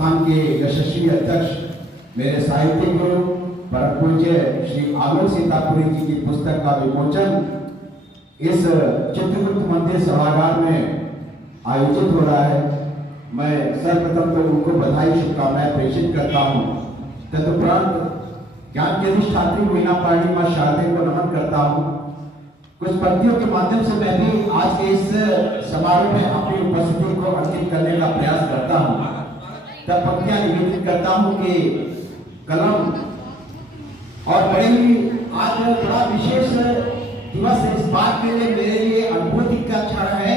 के यशस्वी अध्यक्ष मेरे साहित्यिक गुरु परम पूज्य श्री आलोक सीतापुरी जी की पुस्तक का विमोचन इस चित्रगुप्त मंदिर सभागार में आयोजित हो रहा है। मैं सर्वप्रथम तो उनको बधाई शुभकामनाएं प्रेषित करता हूँ। तदुपरांत ज्ञान की अधिष्ठात्री मीना पाणी मां शारदे को नमन करता हूँ। कुछ पंक्तियों के माध्यम से मैं भी आज के इस समारोह में अपनी उपस्थिति को अंकित करने का प्रयास करता हूँ। तब पंक्तियां निवेदित करता हूँ कि कलम और बड़े ही आज बड़ा विशेष दिवस इस बात के लिए मेरे लिए अनुभूति का क्षण है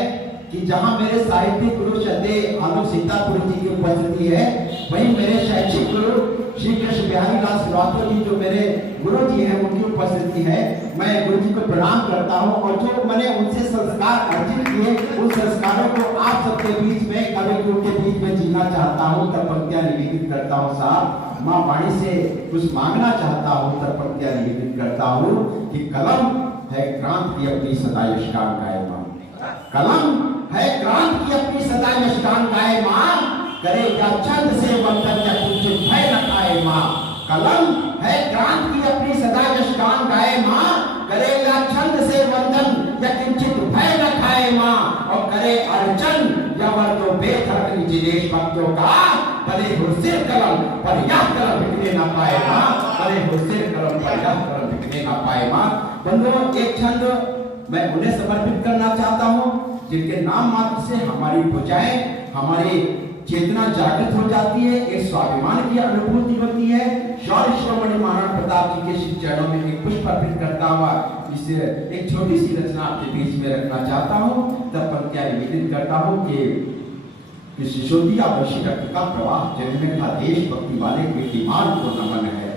कि जहां मेरे साहित्यिक गुरु श्रद्धेय आलोक सीतापुरी जी की उपस्थिति है, वहीं मेरे शैक्षिक गुरु श्री कृष्ण बिहारी लाल श्रीवास्तव जी जो मेरे गुरु जी हैं उनकी उपस्थिति है। मैं गुरु जी को प्रणाम करता हूं और जो मैंने उनसे संस्कार अर्जित किए उन संस्कारों को आप सबके बीच में कवि गुरु के बीच में जीना चाहता हूं। तब पंक्तियां निवेदित करता हूं। साहब मां वाणी से कुछ मांगना चाहता हूं। तब पंक्तियां निवेदित करता हूं कि कलम है क्रांत की अपनी सदा यशगान गाए मां। कलम है क्रांत की अपनी सदा यशगान गाए मां। करे या छंद से वंदन या कुछ भय न खाए मां। कलम है क्रांत की अपनी सदा यशगान गाए मां। करे या छंद से वंदन या किंचित भय न खाए मां। और करे अर्चन या वर्दो बेथक निज देश भक्तों का। भले हुर्सिर कलम पर यह कलम बिकने न पाए मां। भले हुर्सिर कलम पर यह कलम बिकने न पाए मां। बंधुओं, एक छंद मैं उन्हें समर्पित करना चाहता हूं जिनके नाम मात्र से हमारी भुजाएं, हमारी चेतना जागृत हो जाती है, एक स्वाभिमान की अनुभूति होती है। शौर्य शिरोमणि महाराणा प्रताप जी के श्री चरणों में एक पुष्प अर्पित करता हुआ इसे एक छोटी सी रचना आपके बीच में रखना चाहता हूँ। तब पंक्तियां निवेदित करता हूँ कि सिसोदिया वंशी रक्त का प्रवाह जन्मे था देशभक्ति वाले कीर्तिमान को नमन है।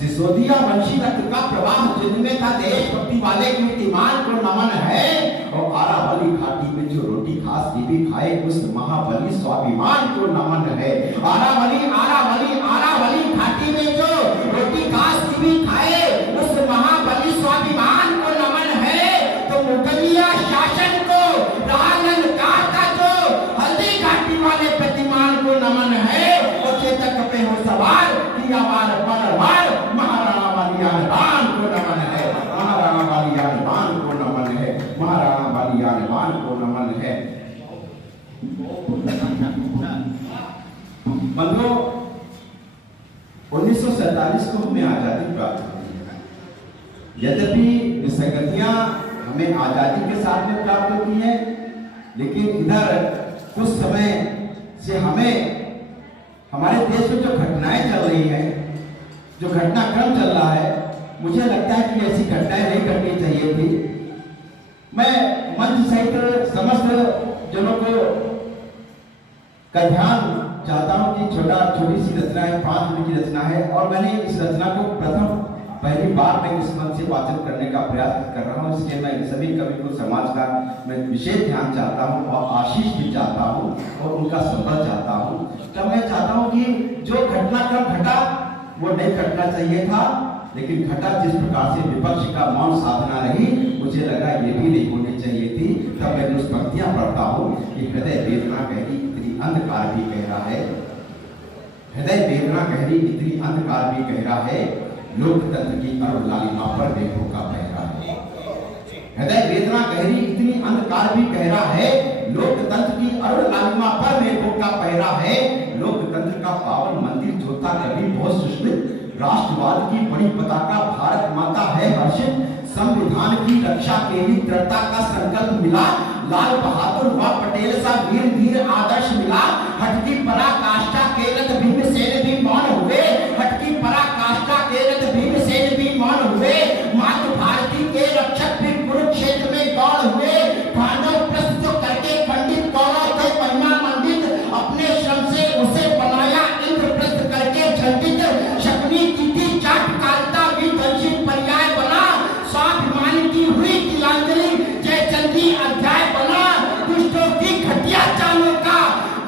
सिसोदिया वंशी रक्त का प्रवाह जिनमें था देशभक्ति वाले कीर्तिमान को नमन है। और आरावली घाटी में जो रोटी घास भी खाए उस महाबली स्वाभिमान को नमन है। आरावली आरावली आरावली घाटी में जो रोटी घास भी खाए उस महाबली स्वाभिमान को नमन है। तो मुगलिया शासन को राजन का जो हल्दी घाटी वाले प्रतिमान को नमन है। और चेतक पे हो सवार किया बार बार महाराणा वाली आनबान को नमन है। महाराणा वाली आनबान को नमन है। महाराणा वाली आनबान को नमन है। बंधुओं, 1947 को हमें आजादी प्राप्त हुई है। यद्यपि विसंगतियां हमें आजादी के साथ में प्राप्त होती है, लेकिन इधर कुछ समय से हमें हमारे देश में जो घटनाएं चल रही हैं, जो घटनाक्रम चल रहा है, मुझे लगता है कि ऐसी घटनाएं नहीं घटनी चाहिए थी। मैं मंच सहित समस्त जनों को का ध्यान चाहता हूं कि छोटी सी रचना है, 5 मिनट की रचना है और मैंने इस रचना को पहली बार मैं इस मंच से वाचन करने का प्रयास कर रहा हूं। इसलिए मैं सभी कवि को समाज का मैं विशेष ध्यान चाहता हूं और आशीष भी चाहता हूं और उनका संबल चाहता हूं। तब मैं चाहता हूं कि जो घटनाक्रम घटा वो नहीं घटना चाहिए था, लेकिन घटा जिस प्रकार से विपक्ष का मौन साधना रही, मुझे लगा ये भी नहीं होनी चाहिए थी। तब मैं उस पंक्तियां पढ़ता हूं कि हृदय वेदना गहरी इतनी अंधकार भी गहरा है। हृदय वेदना गहरी इतनी अंधकार भी गहरा है। लोकतंत्र की अरुण लालिमा पर देखो का पहरा है। हृदय वेदना गहरी इतनी अंधकार भी गहरा है। लोकतंत्र की अरुण लालिमा पर देखो का पहरा है। लोकतंत्र का पावन मंदिर जो था कभी बहुत सुष्मित। राष्ट्रवाद की बड़ी पताका भारत माता है हर्षित। संविधान की रक्षा के लिए दृढ़ता का संकल्प मिला। लाल बहादुर व पटेल सा वीर धीर आदर्श मिला। हटकी पराकाष्ठा के रथ भीमसेन भी मौन हुए। हटकी पराकाष्ठा के रथ भीमसेन भी मौन हुए। मातृ भारती के रक्षक भी कुरुक्षेत्र में दौड़ हुए। पांडव प्रस्थ जो करके खंडित कौरव थे महिमा मंडित। अपने श्रम से उसे बनाया इंद्रप्रस्थ करके झंडित। शकुनी की थी चाटकारिता भी दंशित पर्याय बना। स्वाभिमान की हुई तिलांजलि जयचंदी अध्याय बना। दुष्टों की घटिया चालों का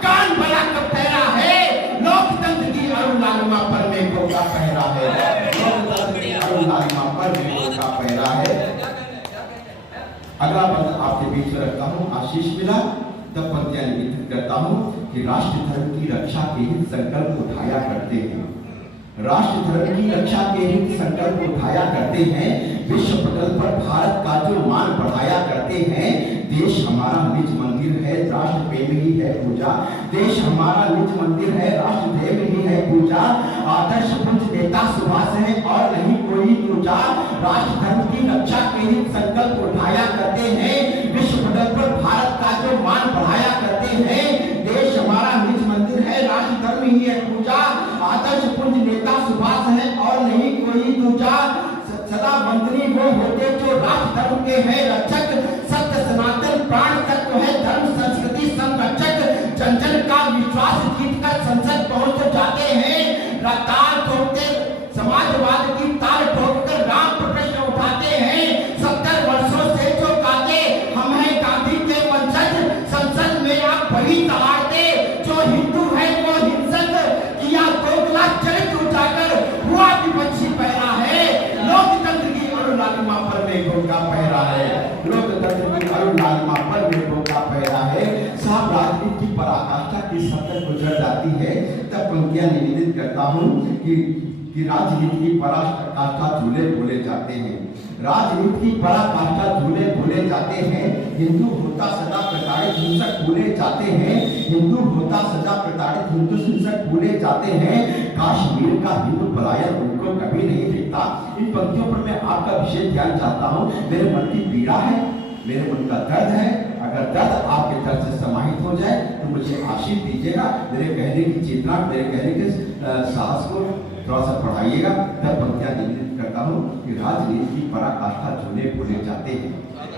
कान बड़ा कपहरा है। लोकतंत्र की अरुण लालिमा पर मेघों का पहरा है। लोकतंत्र की अरुण लालिमा पर मेघों का पहरा है। अगला पद आपके बीच में रखता हूं। आशीष मिला तब पंक्तियां निवेदित करता हूं कि राष्ट्र धर्म की रक्षा के हित संकल्प उठाया करते हैं, राष्ट्र धर्म की रक्षा के हित संकल्प उठाया करते हैं, विश्व पटल पर भारत का जो मान बढ़ाया करते हैं। देश हमारा निज मंदिर है, राष्ट्र प्रेम ही है पूजा, देश हमारा निज मंदिर है, राष्ट्र प्रेम ही है पूजा, आदर्श पुंज नेता सुभाष है और नहीं कोई दूजा, राष्ट्र धर्म की रक्षा के हित संकल्प उठाया करते हैं, विश्व पटल पर भारत का जो मान बढ़ाया करते हैं। देश हमारा निज मंदिर है, राष्ट्र धर्म ही है पूजा, आदर्श पुंज नेता सुभाष है और नहीं कोई दूजा, सदा वंदनीय वो होते जो राष्ट्र धर्म के हैं रक्षक, सत्य सनातन प्राण तत्व है धर्म संस्कृति संरक्षक, जन जन का विश्वास जीतकर संसद पहुंच जाते हैं, ताल ठोकते समाजवाद की ताल ठोककर राम पर प्रश्न उठाते हैं, 70 वर्षों से जो गाते हम हैं गांधी के वंशज, संसद में आप वही तलाड़ते जो हिंदू है वो हिंसक, किया दोगला चरित्र उजागर हुआ विपक्षी पैरा है, लोकतंत्र की अरुणालिमा पर मेघों का पहरा है, लोकतंत्र की अरुणालिमा पर मेघों का पहरा है। साहब राजनीति की पराकाष्ठा की सतत गुजर जाती है, तब पंक्तियां निवेदित करता हूं कि राजनीति की पराकाष्ठा झूले बोले जाते हैं, राजनीति की पराकाष्ठा झूले बोले जाते हैं, हिंदू होता सदा प्रताड़ित हिंसक भूले जाते हैं, हिंदू होता सदा प्रताड़ित हिंदू हिंसक भूले जाते हैं, कश्मीर का हिंदू पलायन उनको कभी नहीं दिखता। इन पंक्तियों पर मैं आपका विशेष ध्यान चाहता हूं, मेरे मन की पीड़ा है, मेरे मन का दर्द है, अगर दर्द आपके दर्द से समाहित हो जाए तो मुझे आशीष दीजिएगा, मेरे कहने की चेतना, मेरे कहने के साहस को थोड़ा सा बढ़ाइएगा। तब पंक्तियां निवेदित करता हूं कि राजनीति की पराकाष्ठा झूले बोले जाते हैं,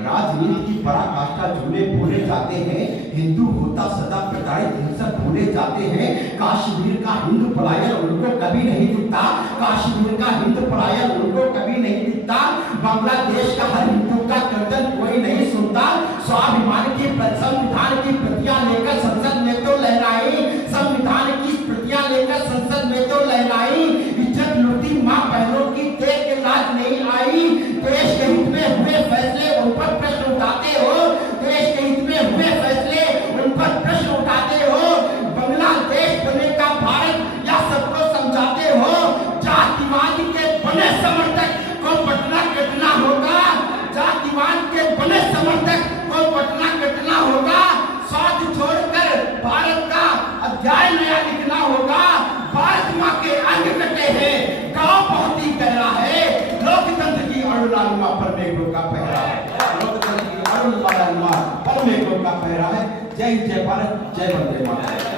राजनीति की पराकाष्ठा झूले बोले जाते हैं, हिंदू होता सदा प्रताड़ित हिंसक भूले जाते हैं, कश्मीर का हिंदू पलायन उनको कभी नहीं दिखता, कश्मीर का हिंदू पलायन उनको कभी नहीं दिखता, बांग्लादेश का हर हिंदू का गर्दन कोई नहीं सुनता, स्वाभिमान की संविधान की प्रतियां लेकर संसद में तो लहराई, संविधान की प्रतियां लेकर संसद में तो लहराई, इज्जत लूटी मां बहनों की देख के लाज नहीं आई, देश के हित में हुए फैसले उन पर प्रश्न उठाते हो, देश के हित में हुए फैसले उन पर प्रश्न उठाते हो, बांग्लादेश बने का भारत या सबको समझाते हो, जातिवाद के बने समर्थक को पटना कटना होगा, जातिवाद के बने समर्थक को पटना कटना होगा, स्वार्थ छोड़कर भारत का अध्याय नया लिखना होगा, भारत मां के अंग कटे हैं, गांव बहुत ही गहरा है, लोकतंत्र की अरुणालिमा पर मेघों का पहरा है, लोकतंत्र की अरुणालिमा पर मेघों का पहरा है। जय जय भारत, जय वंदे मातरम।